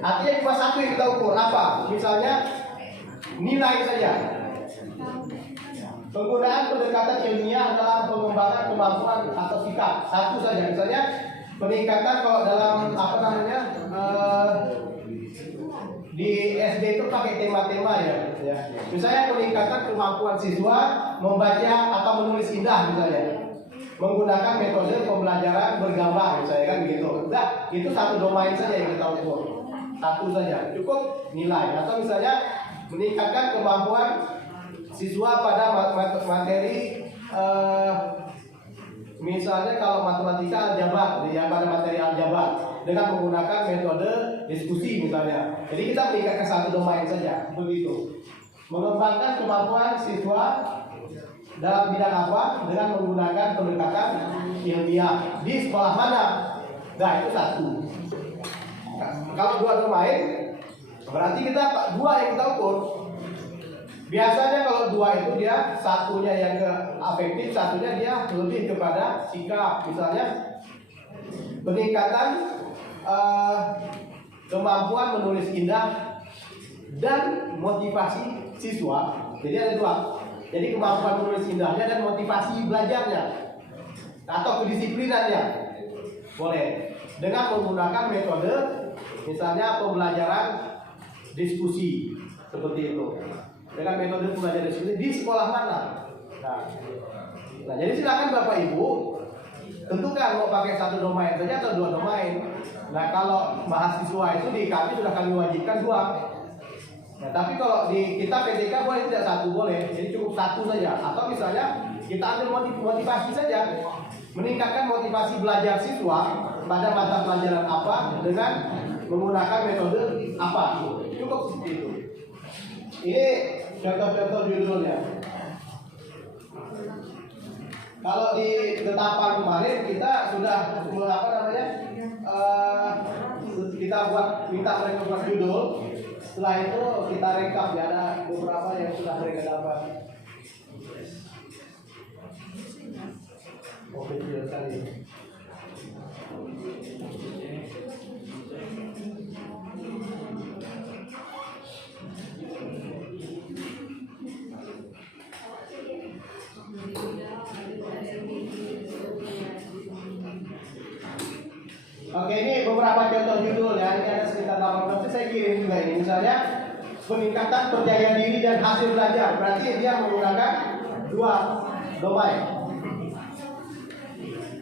Artinya cuma 1 yang kita ukur apa? Misalnya nilai saja. Penggunaan pendekatan ilmiah dalam pengembangan kemampuan atau sikap 1 saja. Misalnya peningkatan kalau dalam di SD itu pakai tema-tema ya. Misalnya peningkatan kemampuan siswa membaca atau menulis indah misalnya. Menggunakan metode pembelajaran bergambar misalnya kan begitu. Nah, itu 1 domain saja yang kita ukur. 1 saja cukup nilai. Atau misalnya meningkatkan kemampuan siswa pada materi misalnya kalau matematika aljabar ya, pada materi aljabar dengan menggunakan metode diskusi misalnya. Jadi kita meningkatkan 1 domain saja begitu. Mengembangkan kemampuan siswa dalam bidang apa dengan menggunakan pendekatan ilmiah di sekolah mana. Nah, itu 1. Kalau 2 domain berarti kita 2 yang kita ukur. Biasanya kalau 2 itu dia satunya yang ke afektif, satunya dia lebih kepada sikap. Misalnya peningkatan kemampuan menulis indah dan motivasi siswa. Jadi ada 2. Jadi kemampuan menulis indahnya dan motivasi belajarnya atau kedisiplinannya boleh dengan menggunakan metode misalnya pembelajaran diskusi seperti itu. Dengan metode pembelajaran diskusi di sekolah mana? Nah, jadi silakan Bapak Ibu tentukan mau pakai 1 domain saja atau 2 domain. Nah, kalau mahasiswa itu di kami sudah kami wajibkan 2. Nah, tapi kalau di kita PTK boleh tidak 1 boleh, jadi cukup 1 saja. Atau misalnya kita ambil motivasi saja, meningkatkan motivasi belajar siswa pada mata pelajaran apa dengan menggunakan metode apa. Cukup seperti itu. Ini contoh-contoh judulnya. Kalau di ketetapan kemarin kita sudah apa namanya, kita minta mereka buat judul. Setelah itu kita rekap ya, ada beberapa yang sudah mereka dapat. Oke, sudah sekali. Oke, ini beberapa contoh judul ya. Ini ada sekitar 18, saya kirim juga ini. Misalnya peningkatan percaya diri dan hasil belajar. Berarti dia menggunakan dua domain.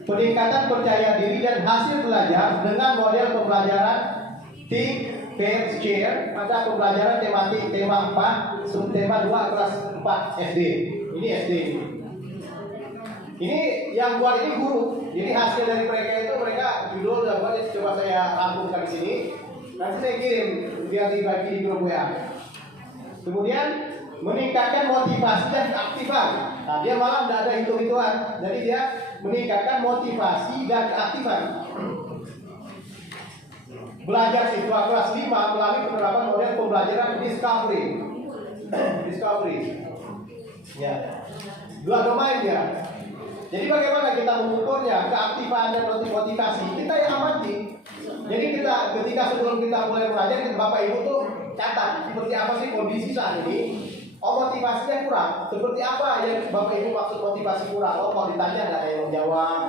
Peningkatan percaya diri dan hasil belajar dengan model pembelajaran Think, Pair, Share. Ada pembelajaran tematik tema 4, subtema 2 kelas 4 SD. Ini SD. Ini yang buat ini guru. Jadi hasil dari mereka itu mereka judul dan buat coba saya rangkumkan di sini. Nanti saya kirim biar dibagi di grup WA. Kemudian meningkatkan motivasi dan keaktifan. Nah, dia malah tidak ada hitung-hitungan. Jadi dia meningkatkan motivasi dan keaktifan. Belajar siswa kelas 5 melalui penerapan model pembelajaran discovery. Discovery. Ya. Dua domain dia. Jadi bagaimana kita mengukurnya, keaktifan dan motivasi? Kita yang amati. Jadi kita ketika sebelum kita mulai belajar, Bapak Ibu tuh catat seperti apa sih kondisi saat ini. Oh, motivasinya kurang. Seperti apa yang Bapak Ibu maksud motivasi kurang? Oh, kalau ditanya nggak ada yang menjawab.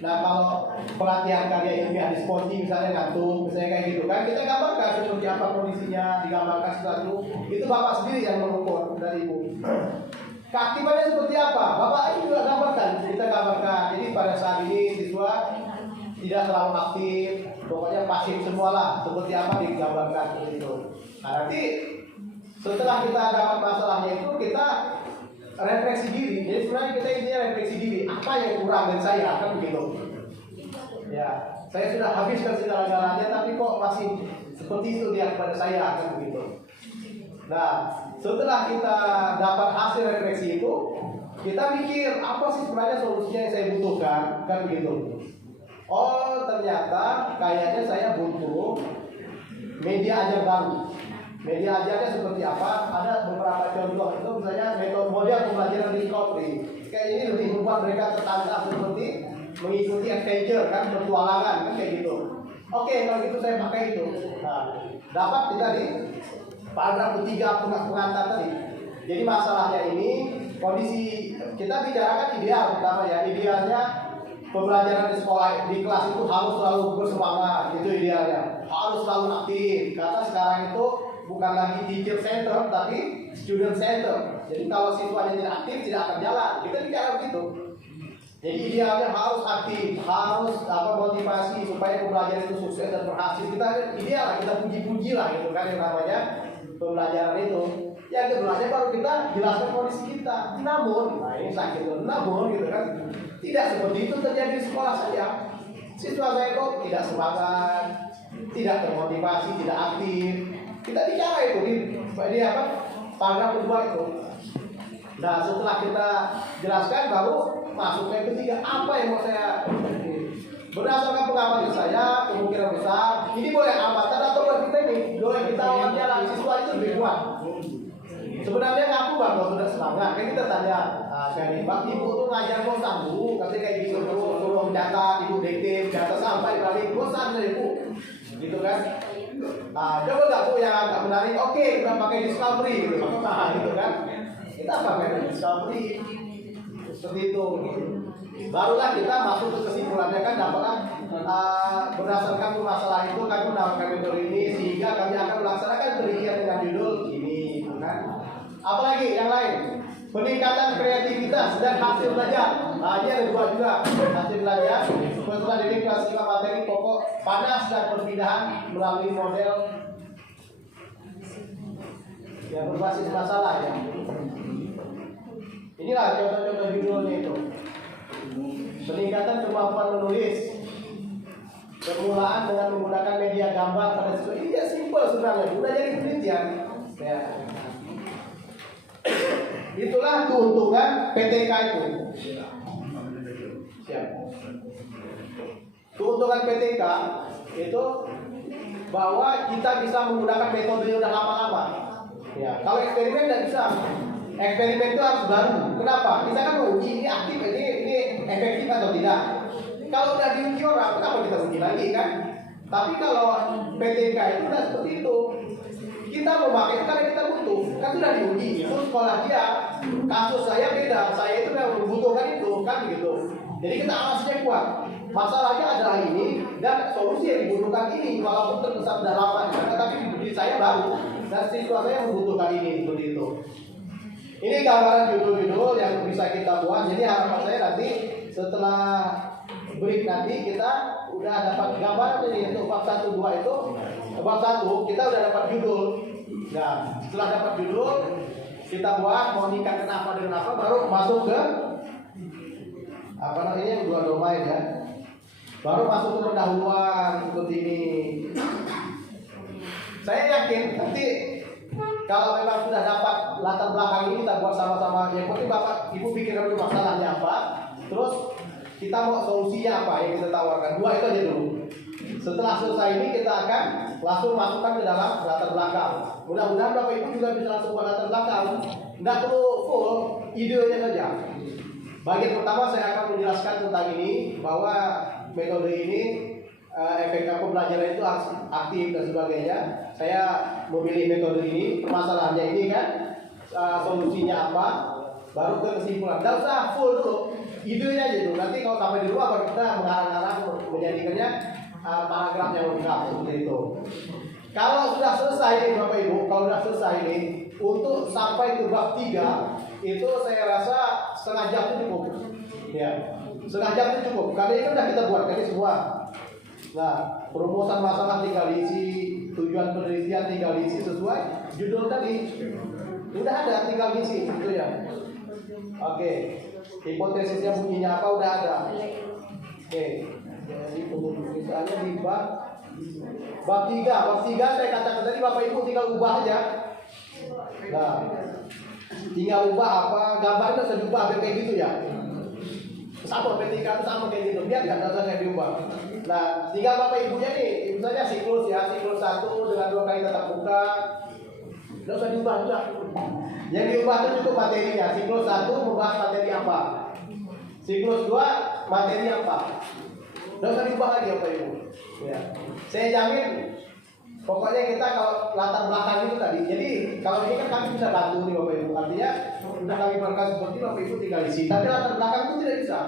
Nah, kalau pelatihan karya ilmiah di Sponti misalnya ngantuk, misalnya kayak gitu kan, kita gambarkan seperti apa kondisinya, digambarkan sesuatu. Itu Bapak sendiri yang mengukur dari Ibu. Keaktifannya seperti apa? Bapak ini juga gambarkan, kita gambarkan. Jadi pada saat ini siswa tidak terlalu aktif, pokoknya pasif semualah. Seperti apa digambarkan seperti itu. Nah, nanti setelah kita dapat masalahnya itu kita refleksi diri. Jadi sebenarnya kita intinya refleksi diri. Apa yang kurang dari saya kan begitu? Ya, saya sudah habiskan segala-galanya, tapi kok masih seperti itu dia kepada saya kan begitu. Nah, setelah kita dapat hasil refleksi itu, kita mikir apa sih sebenarnya solusinya yang saya butuhkan, kan begitu. Oh, ternyata kayaknya saya butuh media ajar baru. Media ajarnya seperti apa? Ada beberapa contoh itu, misalnya metode model pembelajaran discovery. Kayak ini lebih membuat mereka tertantang seperti mengikuti adventure kan, petualangan kan kayak gitu. Oke, kalau gitu saya pakai itu. Nah, dapat kita di paragraf ketiga pengantar tadi. Jadi masalahnya ini kondisi kita bicarakan ideal pertama ya. Idealnya pembelajaran di sekolah di kelas itu harus selalu bersemangat, itu idealnya. Harus selalu aktif karena sekarang itu bukan lagi teacher center tapi student center. Jadi kalau siswanya tidak aktif tidak akan jalan. Kita bicara begitu. Jadi idealnya harus aktif, harus motivasi supaya pembelajaran itu sukses dan berhasil. Kita ideal lah, kita puji-puji lah gitu kan yang namanya pembelajaran itu. Yang keduanya baru kita jelaskan kondisi kita. Namun, nah ini sakit tuh. Namun gitu kan, tidak seperti itu terjadi di sekolah saya. Siswa saya kok tidak semangat, tidak termotivasi, tidak aktif. Kita bicara itu di paragraf kedua itu. Nah setelah kita jelaskan baru masuk ke ketiga, apa yang mau saya berdasarkan pengamatan saya kemungkinan besar ini boleh amatan atau boleh kita ini boleh kita wawancara siswa itu lebih kuat. Sebenarnya ngaku bang kalau sudah semangat kan kita tanya, saya bang ibu tuh ngajar bosan bu, katanya kayak gitu suruh mencatat, ibu diktif data sampai balik bosan dari ibu, gitu kan? Coba nggak bu yang agak menarik, oke kita pakai discovery gitu, gitu kan? Kita pakai discovery seperti itu. Barulah kita masuk ke kesimpulannya kan dapatkan berdasarkan masalah itu kami menawarkan metode ini sehingga kami akan melaksanakan penelitian dengan judul ini, kan? Apalagi yang lain, peningkatan kreativitas dan hasil belajar. Nah, ini ada dua juga hasil belajar. Setelah ini kelas 5 materi pokok panas dan perpindahan melalui model yang berbasis masalah ya. Inilah contoh-contoh judulnya itu. Peningkatan kemampuan menulis, Permulaan dengan menggunakan media gambar pada siswa ini ya simpel sebenarnya, udah jadi penelitian. Ya. Itulah keuntungan PTK itu. Siap. Keuntungan PTK itu bahwa kita bisa menggunakan metode yang udah lama-lama. Ya, kalau eksperimen tidak bisa. Eksperimen itu harus baru. Kenapa? Kita kan mau uji ini aktif, ini efektif atau tidak. Kalau udah diuji orang, kenapa kita uji lagi kan? Tapi kalau PTK itu udah seperti itu. Kita memakai itu karena kita butuh. Kan sudah diuji. Itu sekolah dia. Kasus saya beda. Saya itu yang membutuhkan itu kan begitu. Jadi kita alasnya kuat. Masalahnya adalah ini dan solusi yang dibutuhkan ini walaupun terkesan sudah lama, tapi di saya baru dan siswa saya membutuhkan ini seperti itu. Ini gambaran judul-judul yang bisa kita buat. Jadi harapan saya nanti setelah break nanti kita udah dapat gambaran ini untuk bab 1 2 itu. Bab 1 kita udah dapat judul. Nah, setelah dapat judul kita buat mau nikahkan apa dengan apa baru masuk ke apa namanya dua domain ya. Baru masuk ke pendahuluan seperti ini. Saya yakin nanti kalau memang sudah dapat latar belakang ini kita buat sama-sama. Yang penting Bapak Ibu pikirkan dulu masalahnya apa. Terus kita mau solusinya apa yang kita tawarkan. Dua itu aja dulu. Setelah selesai ini kita akan langsung masukkan ke dalam latar belakang. Mudah-mudahan Bapak Ibu juga bisa langsung buat latar belakang. Tidak perlu full, idenya saja. Bagian pertama saya akan menjelaskan tentang ini bahwa metode ini efek pembelajaran itu harus aktif dan sebagainya. Saya memilih metode ini, permasalahannya ini kan, solusinya apa, baru ke kesimpulan. Tidak usah full dulu, idenya aja dulu. Nanti kalau sampai di rumah baru kita mengarang-arang menjadikannya paragraf yang lengkap seperti itu. Kalau sudah selesai nih Bapak Ibu, kalau sudah selesai nih untuk sampai ke bab 3 itu saya rasa setengah jam itu cukup. Ya, setengah jam itu cukup. Karena ini sudah kita buat ini semua. Nah, perumusan masalah tinggal diisi, tujuan penelitian tinggal diisi sesuai judul tadi. Udah ada tinggal diisi gitu ya. Oke. Hipotesisnya bunyinya apa udah ada. Oke. Jadi penulisannya di bab 3. Bab 3 saya katakan tadi Bapak Ibu tinggal ubah aja. Nah, tinggal ubah apa gambarnya saya ubah kayak gitu ya. Sama PTK itu sama kayak gitu. Lihat kan dasarnya diubah. Nah, tinggal Bapak Ibunya nih, misalnya siklus ya, siklus 1 dengan 2 kali tatap muka. Enggak usah diubah juga. Yang diubah itu cukup materinya. Siklus 1 membahas materi apa? Siklus 2 materi apa? Enggak usah diubah lagi Bapak Ibu. Ya. Saya jamin pokoknya kita kalau latar belakang itu tadi. Jadi kalau ini kan kami bisa bantu nih Bapak Ibu. Artinya sudah kami berkas seperti Bapak Ibu tinggal isi. Tapi latar belakang itu tidak bisa.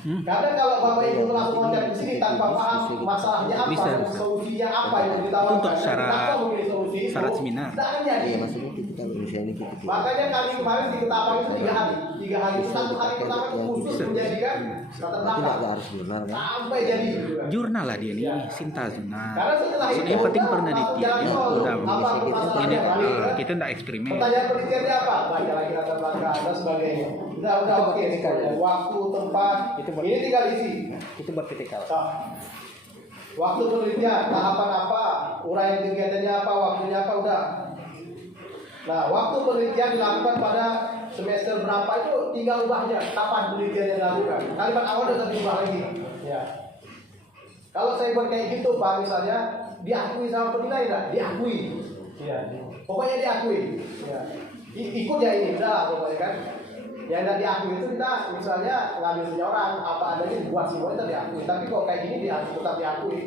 Karena kalau Bapak Ibu langsung loncat di sini tanpa paham masalahnya apa, Bisa. solusinya apa yang ditawarkan, Untuk kenapa memilih solusi itu, syarat seminar. tidak akan jadi. Iya, maksudnya kita berusaha ini kita. Makanya kami kemarin di Ketapang itu 3 hari. 3 hari itu 1 hari pertama itu khusus menjadikan latar Tidak belakang harus jurnal kan? sampai jadi. Jurnal lah dia nih, Sinta jurnal. Karena setelah itu Maksudnya yang penting udah, penelitian jalan ya, tol. udah Apa ini masalahnya, balik, kan? kita tidak eksperimen. Pertanyaan penelitiannya apa? Baca lagi latar belakang dan sebagainya. Udah oke. Waktu, tempat, ini tinggal isi. Itu buat PTK. So, waktu penelitian, tahapan apa, uraian kegiatannya apa, waktunya apa, udah. Nah, waktu penelitian dilakukan pada semester berapa itu tinggal ubahnya, kapan penelitiannya dilakukan. Kalimat awal sudah diubah lagi. Ya. Kalau saya buat kayak gitu, Pak, misalnya diakui sama penilai enggak? Diakui. Ya. Pokoknya diakui. Ya. Ikut ya ini, udah lah pokoknya kan. Yang tidak diakui itu kita misalnya ngambil punya orang apa adanya dibuat semua itu diakui. Tapi kok kayak gini diakui, tetap diakui.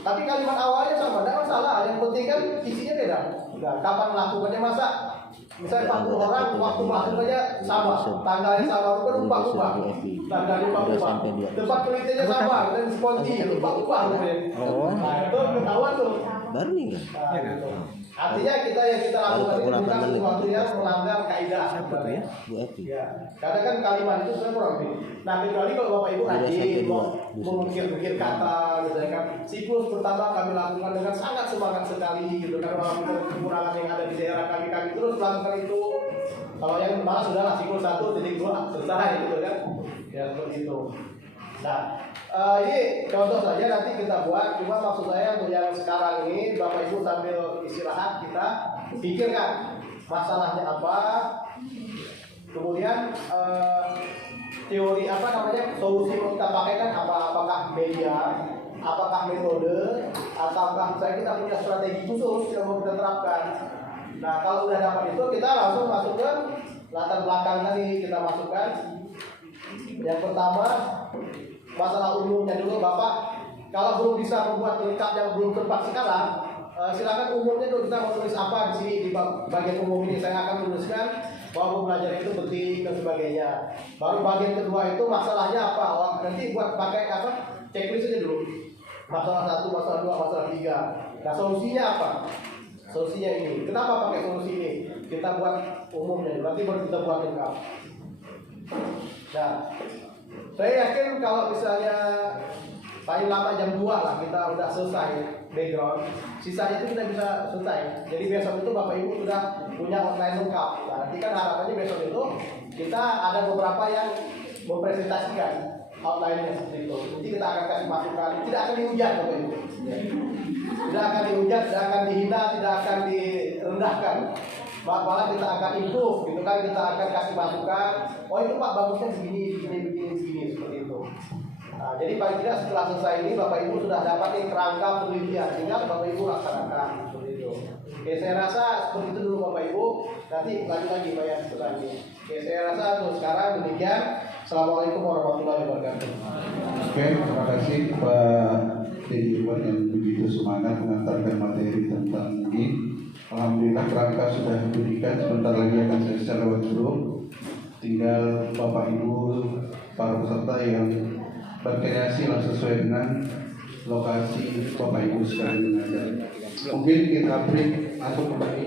Tapi kalimat awalnya sama, tidak masalah. Yang penting kan isinya beda. Nah, kapan melakukannya masa misalnya 40 orang waktu melakukannya sama, tanggalnya sama, kan lupa-lupa. Tanggalnya lupa-lupa. Tempat penelitiannya sama, dan sponti lupa-lupa. Nah, itu ketahuan tuh. Baru nih kan? Nah, gitu. Artinya kita yang kita lakukan ini bukan sesuatu yang melanggar kaidah. Siapa tuh ya? Bu Epi. Ya, karena kan kalimat itu sebenarnya kurang lebih. Nah, kecuali kalau Bapak Ibu Ada rajin sampai mau dua. mengukir-ukir kata, gitu ya kan. Siklus pertama kami lakukan dengan sangat semangat sekali, gitu kan. Walaupun kekurangan yang ada di daerah kami terus melakukan itu. Kalau yang malah sudahlah siklus 1.2 selesai, gitu kan. Ya seperti itu. Nah, Ini contoh saja nanti kita buat, cuma maksud saya untuk yang sekarang ini Bapak Ibu sambil istirahat kita pikirkan masalahnya apa, kemudian teori apa namanya solusi yang kita pakai kan apa, apakah media, apakah metode, ataukah misalnya kita punya strategi khusus yang mau kita terapkan. Nah kalau udah dapat itu kita langsung masuk ke latar belakang tadi, kita masukkan yang pertama masalah umumnya dulu Bapak. Kalau belum bisa membuat lengkap yang belum tepat sekarang, silakan umumnya dulu kita mau tulis apa di sini di bagian umum ini. Saya akan tuliskan bahwa belajar itu penting dan sebagainya. Baru bagian kedua itu masalahnya apa? Oh, nanti buat pakai apa? Checklist aja dulu. Masalah 1, masalah 2, masalah 3. Nah solusinya apa? Solusinya ini. Kenapa pakai solusi ini? Kita buat umumnya. Nanti baru kita buat lengkap. Nah, saya yakin kalau misalnya paling lama jam 2 lah kita udah selesai background, sisanya itu kita bisa selesai. Jadi besok itu Bapak Ibu sudah punya outline lengkap. Nah, nanti kan harapannya besok itu kita ada beberapa yang mempresentasikan outline-nya seperti itu. Nanti kita akan kasih masukan, tidak akan dihujat Bapak Ibu. Tidak akan dihujat, tidak akan dihina, tidak akan direndahkan. Malah kita akan improve, gitu kan, kita akan kasih masukan. Oh itu Pak bagusnya begini, seperti itu. Nah, jadi paling tidak setelah selesai ini Bapak Ibu sudah dapat kerangka penelitian, tinggal Bapak Ibu laksanakan seperti itu. Oke, saya rasa seperti itu dulu Bapak Ibu. Nanti lanjut lagi Pak ya lagi. Oke, saya rasa untuk sekarang demikian. Assalamualaikum warahmatullahi wabarakatuh. Oke, terima kasih Pak Teddy yang begitu semangat mengantarkan materi tentang ini. Alhamdulillah kerangka sudah diberikan, sebentar lagi akan saya secara workshop. Tinggal Bapak Ibu para peserta yang berkreasi yang sesuai dengan lokasi Bapak Ibu sekalian mengajar. Mungkin kita break atau berbagi